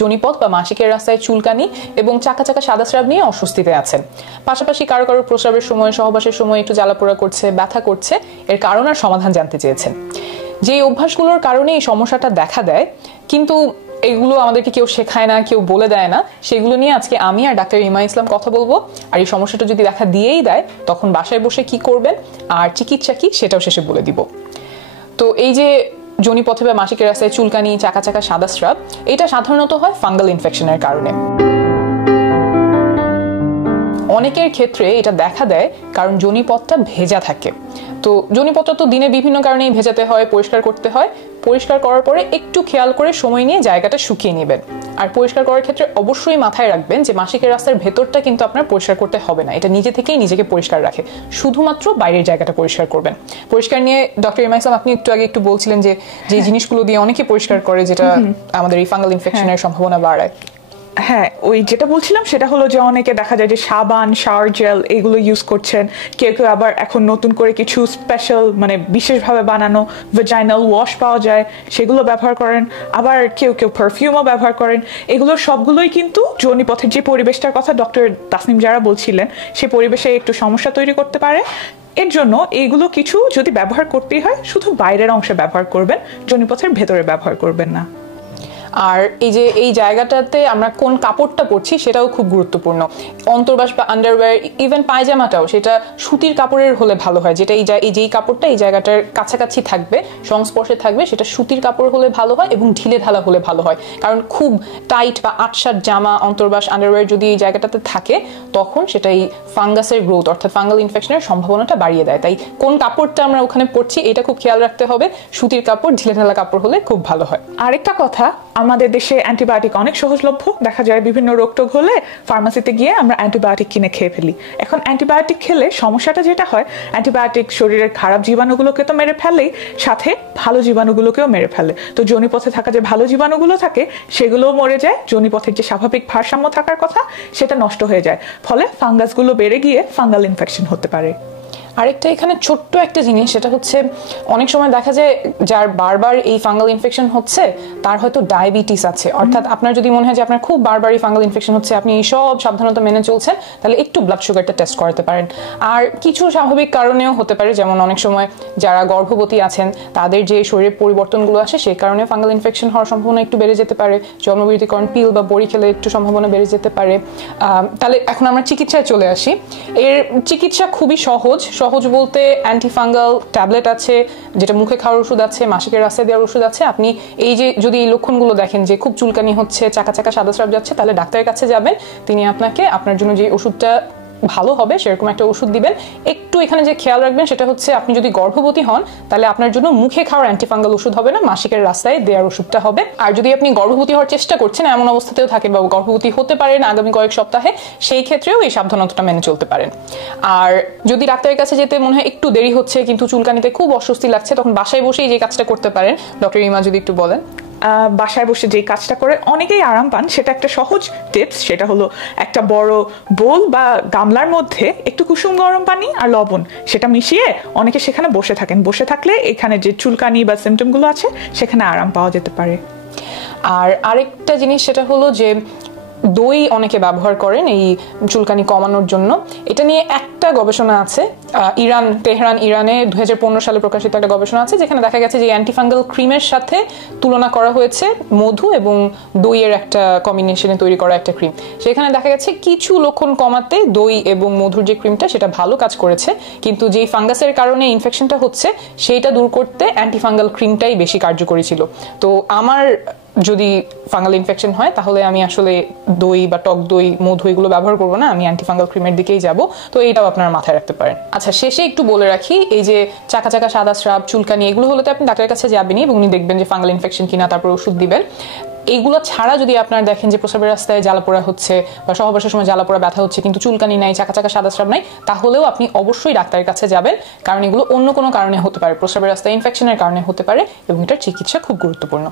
যোনিপথ বা মাসিকের রাস্তায় চুলকানি এবং চাকা চাকা সাদা স্রাব নিয়ে অস্বস্তিতে আছেন। পাশাপাশি কারো কারো প্রস্রাবের সময়, সহবাসের সময় একটু জ্বালাপোড়া করছে, ব্যথা করছে, এর কারণ আর সমাধান জানতে চেয়েছেন। যে অভ্যাসগুলোর কারণে এই সমস্যাটা দেখা দেয় কিন্তু এগুলো আমাদেরকে কেউ শেখায় না, কেউ বলে দেয় না, সেগুলো নিয়ে আজকে আমি আর ডাক্তার ইমা ইসলাম কথা বলবো। আর এই সমস্যাটা যদি দেখা দিয়েই দেয় তখন বাসায় বসে কি করবেন আর চিকিৎসা কি সেটাও শেষে বলে দিব। তো এই যে যোনিপথে বা মাসিকের রাস্তায় চুলকানি, চাকা চাকা সাদা স্রাব, এটা সাধারণত হয় ফাঙ্গাল ইনফেকশনের কারণে। অনেকের ক্ষেত্রে এটা দেখা দেয় কারণ যোনিপথটা ভেজা থাকে। তো যোনিপথটা তো দিনে বিভিন্ন কারণেই ভেজাতে হয়, পরিষ্কার করতে হয়। পরিষ্কার করার পরে একটু খেয়াল করে সময় নিয়ে জায়গাটা শুকিয়ে নেবেন। আর পরিষ্কার করার ক্ষেত্রে অবশ্যই মাথায় রাখবেন যে মাসিকের রাস্তার ভেতরটা কিন্তু আপনার পরিষ্কার করতে হবে না, এটা নিজে থেকেই নিজেকে পরিষ্কার রাখে, শুধুমাত্র বাইরের জায়গাটা পরিষ্কার করবেন। পরিষ্কার নিয়ে ডক্টর ইমা ইসলাম আপনি একটু আগে বলছিলেন যে যে জিনিসগুলো দিয়ে অনেকে পরিষ্কার করে যেটা আমাদের এই ফাঙ্গাল ইনফেকশনের সম্ভাবনা বাড়ায়। হ্যাঁ, ওই যেটা বলছিলাম সেটা হলো যে অনেকে দেখা যায় যে সাবান, শাওয়ার জেল এগুলো ইউজ করছেন। কেউ কেউ আবার এখন নতুন করে কিছু স্পেশাল মানে বিশেষভাবে বানানো ভ্যাজাইনাল ওয়াশ পাওয়া যায়, সেগুলো ব্যবহার করেন। আবার কেউ কেউ পারফিউমও ব্যবহার করেন। এগুলো সবগুলোই কিন্তু যোনিপথের যে পরিবেশটার কথা ডক্টর তাসনিম যারা বলছিলেন সেই পরিবেশে একটু সমস্যা তৈরি করতে পারে। এর জন্য এইগুলো কিছু যদি ব্যবহার করতেই হয় শুধু বাইরের অংশে ব্যবহার করবেন, যোনিপথের ভেতরে ব্যবহার করবেন না। আর এই যে এই জায়গাটাতে আমরা কোন কাপড়টা পরছি সেটাও খুব গুরুত্বপূর্ণ। অন্তর্বাস বা আন্ডারওয়্যার, ইভেন পায়জামাটাও সেটা সুতির কাপড়ের হলে ভালো হয়। যেটা এই যেই কাপড়টা এই জায়গাটার কাছাকাছি থাকবে, সংস্পর্শে থাকবে, সেটা সুতির কাপড় হলে ভালো হয় এবং ঢিলে ঢালা হলে ভালো হয়। কারণ খুব টাইট বা আটসাট জামা, অন্তর্বাস, আন্ডারওয়্যার যদি এই জায়গাটাতে থাকে তখন সেটা এই ফাঙ্গাসের গ্রোথ অর্থাৎ ফাঙ্গাল ইনফেকশনের সম্ভাবনাটা বাড়িয়ে দেয়। তাই কোন কাপড়টা আমরা ওখানে পরছি এটা খুব খেয়াল রাখতে হবে। সুতির কাপড়, ঢিলে ঢালা কাপড় হলে খুব ভালো হয়। আরেকটা কথা, আমাদের দেশে অ্যান্টিবায়োটিক অনেক সহজলভ্য। দেখা যায় বিভিন্ন রোগ টোগ হলে ফার্মাসিতে গিয়ে আমরা অ্যান্টিবায়োটিক কিনে খেয়ে ফেলি। এখন অ্যান্টিবায়োটিক খেলে সমস্যাটা যেটা হয়, অ্যান্টিবায়োটিক শরীরের খারাপ জীবাণুগুলোকে তো মেরে ফেলেই, সাথে ভালো জীবাণুগুলোকেও মেরে ফেলে। তো যোনিপথে থাকা যে ভালো জীবাণুগুলো থাকে সেগুলোও মরে যায়, যোনিপথের যে স্বাভাবিক ভারসাম্য থাকার কথা সেটা নষ্ট হয়ে যায়, ফলে ফাঙ্গাসগুলো বেড়ে গিয়ে ফাঙ্গাল ইনফেকশন হতে পারে। আরেকটা এখানে ছোট্ট একটা জিনিস, সেটা হচ্ছে অনেক সময় দেখা যায় যার বারবার এই ফাঙ্গাল ইনফেকশন হচ্ছে তার হয়তো ডায়াবেটিস আছে। অর্থাৎ আপনার যদি মনে হয় যে আপনার খুব বারবারই ফাঙ্গাল ইনফেকশন হচ্ছে, আপনি সব সাবধানতা মেনে চলছেন, তাহলে একটু ব্লাড সুগারটা টেস্ট করাতে পারেন। আর কিছু স্বাভাবিক কারণেও হতে পারে, যেমন অনেক সময় যারা গর্ভবতী আছেন তাদের যে শরীরের পরিবর্তনগুলো আসে সেই কারণে ফাঙ্গাল ইনফেকশন হওয়ার সম্ভাবনা একটু বেড়ে যেতে পারে। জন্মবৃদ্ধিকরণ পিল বা বড়ি খেলে একটু সম্ভাবনা বেড়ে যেতে পারে। তাহলে এখন আমরা চিকিৎসায় চলে আসি। এর চিকিৎসা খুবই সহজ বলতে অ্যান্টিফাঙ্গাল ট্যাবলেট আছে, যেটা মুখে খাওয়ার ওষুধ আছে, মাসিকের রাস্তায় দেওয়ার ওষুধ আছে। আপনি এই যে যদি এই লক্ষণগুলো দেখেন যে খুব চুলকানি হচ্ছে, চাকা চাকা সাদা স্রাব যাচ্ছে, তাহলে ডাক্তারের কাছে যাবেন। তিনি আপনাকে আপনার জন্য যে ওষুধটা ভালো হবে সেরকম একটা ওষুধ দিবেন। একটু এখানে যে খেয়াল রাখবেন সেটা হচ্ছে আপনি যদি গর্ভবতী হন তাহলে আপনার জন্য মুখে খাওয়ার অ্যান্টিফাঙ্গাল ওষুধ হবে না, মাসিকের রাস্তায় দেওয়ার ওষুধটা হবে। আর যদি আপনি গর্ভবতী হওয়ার চেষ্টা করছেন, এমন অবস্থাতেও থাকেন বা গর্ভবতী হতে পারেন আগামী কয়েক সপ্তাহে, সেই ক্ষেত্রেও এই সাবধানতাটা মেনে চলতে পারেন। আর যদি ডাক্তারের কাছে যেতে মনে হয় একটু দেরি হচ্ছে কিন্তু চুলকানিতে খুব অস্বস্তি লাগছে, তখন বাসায় বসেই যে কাজটা করতে পারেন ডক্টর ইমা যদি একটু বলেন। বাসায় বসে যে কাজটা করে অনেকেই আরাম পান, সেটা একটা সহজ টিপস। সেটা হলো একটা বড় বোল বা গামলার মধ্যে একটু কুসুম গরম পানি আর লবণ সেটা মিশিয়ে অনেকে সেখানে বসে থাকেন। বসে থাকলে এখানে যে চুলকানি বা সিমটমগুলো আছে সেখানে আরাম পাওয়া যেতে পারে। আর আরেকটা জিনিস সেটা হলো যে দই অনেকে ব্যবহার করেন এই চুলকানি কমানোর জন্য। এটা নিয়ে একটা গবেষণা আছে, তেহরান ইরানে 2015 সালে প্রকাশিত একটা গবেষণা আছে, যেখানে দেখা গেছে যে অ্যান্টিফাঙ্গাল ক্রিমের সাথে তুলনা করা হয়েছে মধু এবং দইয়ের একটা কম্বিনেশনে তৈরি করা একটা ক্রিম। সেখানে দেখা গেছে কিছু লক্ষণ কমাতে দই এবং মধুর যে ক্রিমটা সেটা ভালো কাজ করেছে, কিন্তু যে ফাঙ্গাসের কারণে ইনফেকশনটা হচ্ছে সেইটা দূর করতে অ্যান্টিফাঙ্গাল ক্রিমটাই বেশি কার্যকরী ছিল। তো আমার যদি ফাঙ্গাল ইনফেকশন হয় তাহলে আমি আসলে দই বা টক দই, মধু এগুলো ব্যবহার করবো না, আমি অ্যান্টিফাঙ্গাল ক্রিমের দিকেই যাব। তো এইটাও আপনারা মাথায় রাখতে পারেন। আচ্ছা, শেষে একটু বলে রাখি, এই যে চাকা চাকা সাদা স্রাব, চুলকানি এগুলো হলে তো আপনি ডাক্তারের কাছে যাবেনই এবং উনি দেখবেন যে ফাঙ্গাল ইনফেকশন কিনা, তারপর ওষুধ দিবেন। এইগুলো ছাড়া যদি আপনার দেখেন যে প্রস্রাবের রাস্তায় জ্বালাপোড়া হচ্ছে বা সহবাসের সময় জ্বালাপোড়া, ব্যথা হচ্ছে কিন্তু চুলকানি নাই, চাকা চাকা সাদা স্রাব নাই, তাহলেও আপনি অবশ্যই ডাক্তারের কাছে যাবেন, কারণ এগুলো অন্য কোনো কারণে হতে পারে, প্রস্রাবের রাস্তায় ইনফেকশনের কারণে হতে পারে এবং এটার চিকিৎসা খুব গুরুত্বপূর্ণ।